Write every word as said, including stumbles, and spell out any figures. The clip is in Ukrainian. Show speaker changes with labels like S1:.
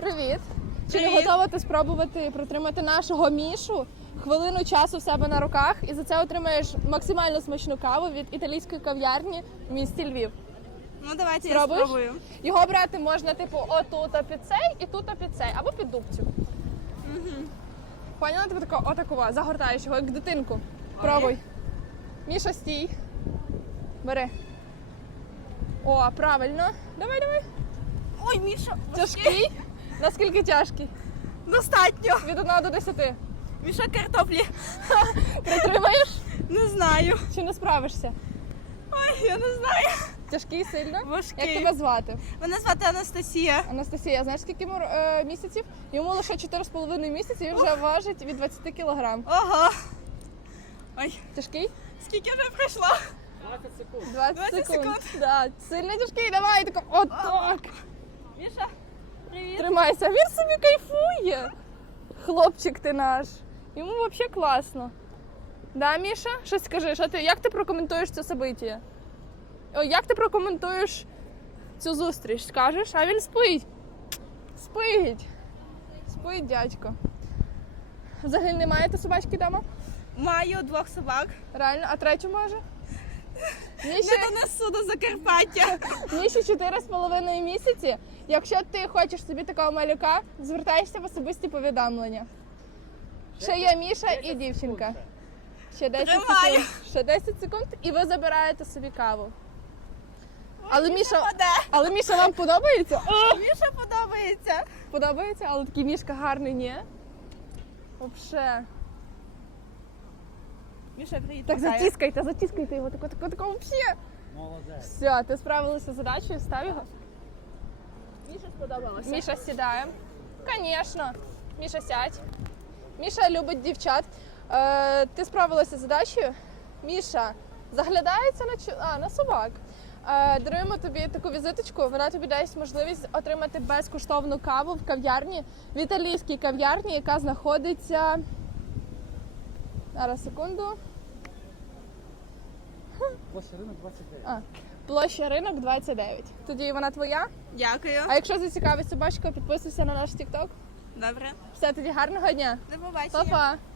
S1: Привіт! Чи не
S2: Привіт.
S1: готова ти спробувати протримати нашого Мішу хвилину часу в себе на руках і за це отримаєш максимально смачну каву від італійської кав'ярні в місті Львів?
S2: Ну давайте
S1: Спробуєш?
S2: я спробую.
S1: Його брати можна типу отут під цей і тут під цей, або під дубцю.
S2: Угу.
S1: Поняла? Типу тако, отакова, загортаєш його як дитинку. Пробуй. Міша, стій. Бери. О, правильно. Давай, давай.
S2: Ой, Міша,
S1: Тяжкий? Наскільки тяжкий?
S2: достатньо.
S1: Від одного до десяти.
S2: Мішок картоплі.
S1: Притримаєш
S2: Не знаю.
S1: чи не справишся?
S2: Ой, я не знаю.
S1: Тяжкий сильно?
S2: Важкий.
S1: Як тебе звати?
S2: Мене звати Анастасія.
S1: Анастасія, знаєш скільки йому е, місяців? Йому лише чотири з половиною місяці, він вже важить від двадцяти кілограм.
S2: Ого. Ой,
S1: Тяжкий?
S2: скільки вже пройшло?
S1: двадцять,
S2: двадцять
S1: секунд.
S2: секунд.
S1: Да. Сильно тяжкий, давай, тако, отак.
S2: Міша, привіт.
S1: Тримайся, він собі кайфує. Хлопчик ти наш. Йому взагалі класно. Да, Міша? Щось скажи, що ти, як ти прокоментуєш це событие? О, як ти прокоментуєш цю зустріч? Скажеш? А він спить. Спить. Спить, дядько. Взагалі не маєте собачки вдома?
S2: Маю двох собак.
S1: Реально? А третю може? Міші,
S2: Не донесу до Закарпаття.
S1: Міші чотири з половиною місяці. Якщо ти хочеш собі такого малюка, звертаєшся в особисті повідомлення. Ще є Міша і дівчинка. Ще десять
S2: Тримаю.
S1: секунд. Ще десять секунд і ви забираєте собі каву. Але Міша,
S2: Воде.
S1: але Міша вам подобається? О!
S2: Міша подобається.
S1: Подобається, але такий Мішка гарний, ні? Вообще.
S2: Міша, привіт.
S1: Так
S2: махаю.
S1: затіскайте, затіскайте його, тако, тако, тако, вообще.
S3: Молодець.
S1: Все, ти справилася з задачею, став його.
S2: Міша сподобалося.
S1: Міша сідає. Звісно. Міша, сядь. Міша любить дівчат. Е, ти справилася з задачею. Міша заглядається на, чу- а, на собак. Е, даруємо тобі таку візиточку. Вона тобі дасть можливість отримати безкоштовну каву в кав'ярні, в італійській кав'ярні, яка знаходиться. Зараз, секунду.
S3: Площа ринок двадцять дев'ять.
S1: А, площа ринок двадцять дев'ять. Тоді вона твоя.
S2: Дякую.
S1: А якщо зацікавить собачка, підписуйся на наш TikTok.
S2: Добре.
S1: Все, тоді гарного дня.
S2: До побачення.
S1: Па-па.